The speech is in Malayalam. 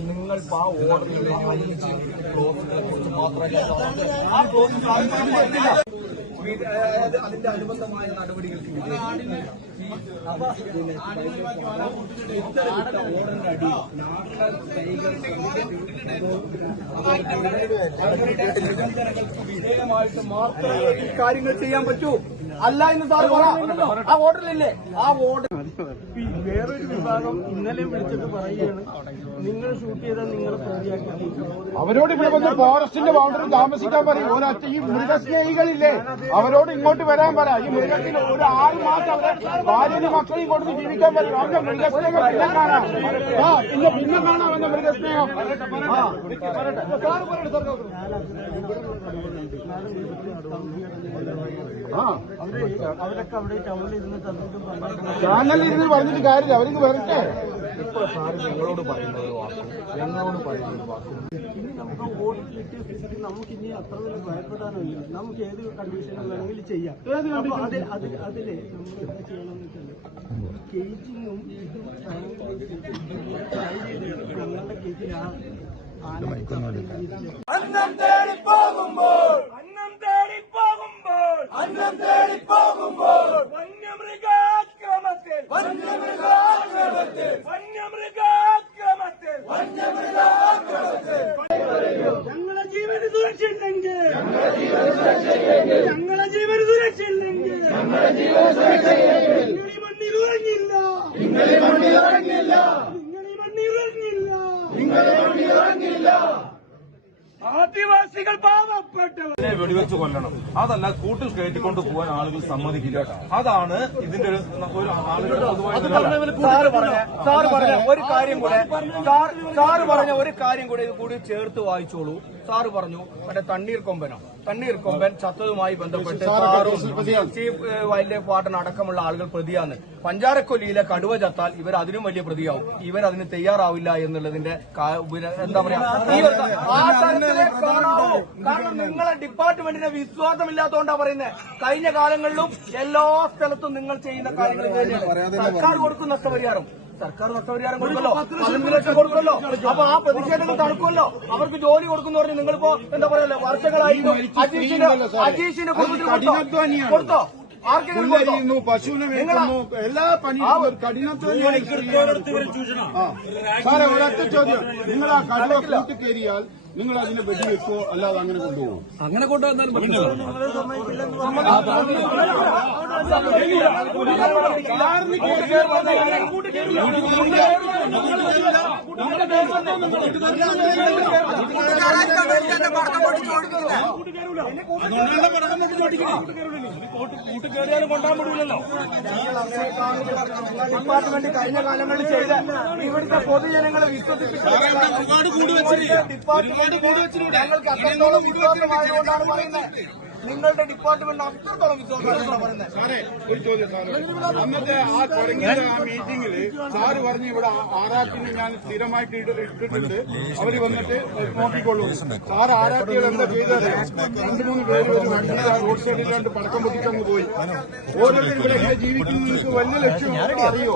നിങ്ങൾ ആ ഓർഡറിൽ ആ അതിന്റെ അനുബന്ധമായ നടപടികൾക്ക് വിധേയമായിട്ട് മാത്രമേ കാര്യങ്ങൾ ചെയ്യാൻ പറ്റൂ. അല്ല എന്ന് സാർ ആ ഓർഡറിലില്ലേ ആ ഓർഡർ വേറൊരു വിഭാഗം ഇന്നലെ വിളിച്ചിട്ട് പറയുകയാണ് നിങ്ങൾ ഷൂട്ട് ചെയ്താൽ നിങ്ങളെ പ്രതിയാക്കി അവരോട് ഇവിടെ വന്ന് ഫോറസ്റ്റിന്റെ ബൗണ്ടറി താമസിക്കാൻ പറയും. ഒരൊറ്റ ഈ മൃഗസ്നേഹികളില്ലേ? അവരോട് ഇങ്ങോട്ട് വരാൻ പറ. ഈ മൃഗത്തിന് ഒരു ആറ് മാസം അവരെ ഭാര്യയും മക്കളെയും കൊടുത്ത് ജീവിക്കാൻ പറയും. അവന്റെ മൃഗസ്നേഹം പിന്നെ കാണാം. ആ പിന്നെ പിന്നെ കാണാം അവന്റെ മൃഗസ്നേഹം. പറയട്ടെ. ആ അവർ അവരൊക്കെ അവിടെ ടൗണിൽ ഇരുന്ന് തന്നിട്ട് പറഞ്ഞു ചാനലിൽ ഇരുന്ന് പറഞ്ഞിട്ട് കാര്യമില്ല അവരിന്ന് വരട്ടെ. ഇപ്പൊ സാറ് ഞങ്ങളോട് പറയുന്നത് വാക്കും ഞങ്ങളോട് പറയുന്നത് വാക്കും. നമുക്ക് വോട്ട് കിട്ടിയ സ്ഥിതിക്ക് നമുക്ക് ഇനി അത്ര വലിയ ഭയപ്പെടാനില്ല നമുക്ക് ഏത് കണ്ടീഷനിൽ വേണമെങ്കിലും ചെയ്യാം. അപ്പൊ അത് അത് അതിൽ നമ്മൾ എന്താ ചെയ്യണമെന്ന് വെച്ചാൽ കേജിങ്ങും ഞങ്ങളുടെ കേജിൽ ആ ആന തേടി പോകുമ്പോൾ സുരക്ഷയില്ലെങ്കിൽ ജീവൻ നിങ്ങൾ നിങ്ങൾ ആദിവാസികൾ വെടിവെച്ച് കൊല്ലണം. അതല്ല കൂട്ടിൽ കയറ്റിക്കൊണ്ട് പോകാൻ ആളുകൾ സമ്മതിക്കില്ല. അതാണ് ഇതിന്റെ ഒരു ഒരു ആളുകളുടെ. സാറ് പറഞ്ഞ ഒരു കാര്യം കൂടെ സാറ് പറഞ്ഞ ഒരു കാര്യം കൂടെ ഇത് കൂടി ചേർത്ത് വായിച്ചോളൂ. സാറ് പറഞ്ഞു മറ്റേ തണ്ണീർ കൊമ്പനോ തണ്ണീർ കൊമ്പൻ ചത്തതുമായി ബന്ധപ്പെട്ട് കാറും ചീഫ് വൈൽഡ് ലൈഫ് വാർഡൻ അടക്കമുള്ള ആളുകൾ പ്രതിയാണ്. പഞ്ചാരക്കൊല്ലിയിലെ കടുവ ചത്താൽ ഇവർ അതിനും വലിയ പ്രതിയാവും. ഇവർ അതിന് തയ്യാറാവില്ല എന്നുള്ളതിന്റെ എന്താ പറയാ കാരണം നിങ്ങളെ ഡിപ്പാർട്ട്മെന്റിനെ വിശ്വാസമില്ലാത്തതുകൊണ്ടാ പറയുന്നത് കഴിഞ്ഞ കാലങ്ങളിലും എല്ലാ സ്ഥലത്തും നിങ്ങൾ ചെയ്യുന്ന കാര്യങ്ങൾ. സർക്കാർ കൊടുക്കും നഷ്ടപരിഹാരം സർക്കാർ നഷ്ടപരിഹാരം കൊടുക്കല്ലോ പതിനഞ്ച് ലക്ഷം കൊടുക്കല്ലോ അപ്പൊ ആ പ്രതിഷേധങ്ങൾ തടുക്കുമല്ലോ അവർക്ക് ജോലി കൊടുക്കുന്നു പറഞ്ഞ് നിങ്ങളിപ്പോ എന്താ പറയല്ലേ വർഷങ്ങളായി അജീഷിന് അജീഷിന്റെ കുടുംബത്തിന് കൊടുത്തോ? കൊടുത്തോ? പുല്ലരിയുന്നു പശുവിനെ എല്ലാ പണിയും കഠിനത്വം. സാറേ ഒരൊറ്റ ചോദ്യം. നിങ്ങൾ ആ കടുവ കൂട്ടി കയറിയാൽ നിങ്ങൾ അതിനെ വെടിവെക്കോ അല്ലാതെ അങ്ങനെ കൊണ്ടുപോകും അങ്ങനെ കൊണ്ടുവന്നാലും കൊണ്ടാൻ പറ്റൂലല്ലോ ഡിപ്പാർട്ട്മെന്റ് കഴിഞ്ഞ കാലങ്ങളിൽ ചെയ്ത് ഇവിടുത്തെ പൊതുജനങ്ങളെ വിശ്വസിപ്പിച്ചു ഡിപ്പാർട്ട്മെന്റ് ഞങ്ങൾക്ക് അത്രത്തോളം വിശ്വാസമായതുകൊണ്ടാണ് പറയുന്നത്. നിങ്ങളുടെ ഡിപ്പാർട്ട്മെന്റ് അത്രത്തോളം വിശ്വാസമാണെന്നാണ് പറയുന്നത്. സാറേ ഒരു ചോദ്യം സാറേ. അന്നത്തെ ആ തുടങ്ങിയ ആ മീറ്റിംഗിൽ സാറ് പറഞ്ഞു ഇവിടെ ആ- ഞാൻ സ്ഥിരമായിട്ട് ഇട- ഇട്ടിട്ടുണ്ട്. അവർ വന്നിട്ട് നോക്കിക്കൊള്ളൂ സാർ ആറാട്ടികൾ എന്താ ചെയ്തത്? രണ്ട് മൂന്ന് പേര് ഒരു വണ്ടി ആ റോഡ് സൈഡിൽ രണ്ട് പടക്കം പോയി. ഓരോരുത്തരും ഇവിടെ എങ്ങനെ ജീവിക്കുന്നു നിങ്ങൾക്ക് വലിയ ലക്ഷ്യം അറിയോ?